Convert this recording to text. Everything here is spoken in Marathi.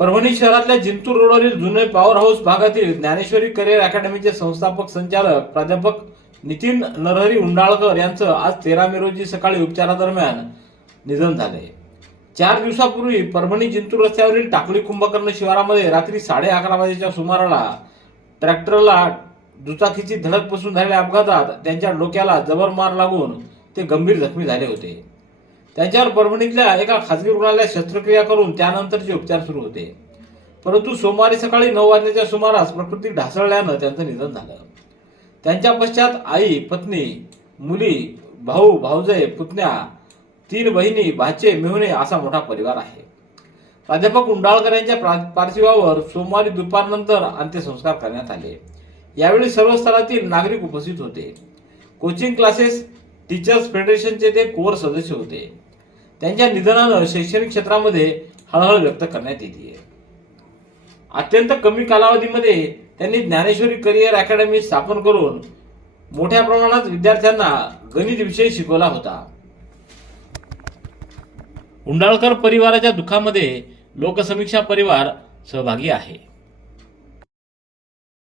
परभणी शहरातल्या जिंतूर रोडवरील जुने पॉवर हाऊस भागातील ज्ञानेश्वरी करिअर अकॅडमीचे संस्थापक संचालक प्राध्यापक नितीन नरहरी उंडाळकर यांचं आज तेरा मे रोजी सकाळी उपचारादरम्यान निधन झाले. चार दिवसापूर्वी परभणी जिंतूर रस्त्यावरील टाकळी कुंभकर्ण शिवारामध्ये रात्री साडे अकरा वाजेच्या सुमाराला ट्रॅक्टरला दुचाकीची धडक बसून झालेल्या अपघातात त्यांच्या डोक्याला जबर मार लागून ते गंभीर जखमी झाले होते. त्यांच्यावर परभणीतल्या एका खासगी रुग्णालयात शस्त्रक्रिया करून त्यानंतरचे उपचार सुरू होते. परंतु सोमवारी सकाळी नऊ वाजण्याच्या सुमारास प्रकृती ढासळल्यानं त्यांचं निधन झालं. त्यांच्या पश्चात आई पत्नी मुली भाऊ भाऊजय पुतण्या तीन बहिणी भाचे मेहुणे असा मोठा परिवार आहे. प्राध्यापक उंडाळकर यांच्या प्रा- पार्थिवावर सोमवारी दुपारनंतर अंत्यसंस्कार करण्यात आले. यावेळी सर्व स्तरातील नागरिक उपस्थित होते. कोचिंग क्लासेस टीचर्स फेडरेशनचे ते कोर सदस्य होते. त्यांच्या निधनानं शैक्षणिक क्षेत्रामध्ये हळहळ व्यक्त करण्यात येते. अत्यंत कमी कालावधीमध्ये त्यांनी ज्ञानेश्वरी करिअर अकॅडमी स्थापन करून मोठ्या प्रमाणात विद्यार्थ्यांना गणित विषय शिकवला होता. उंडाळकर परिवाराच्या दुःखामध्ये लोकसमीक्षा परिवार सहभागी आहे.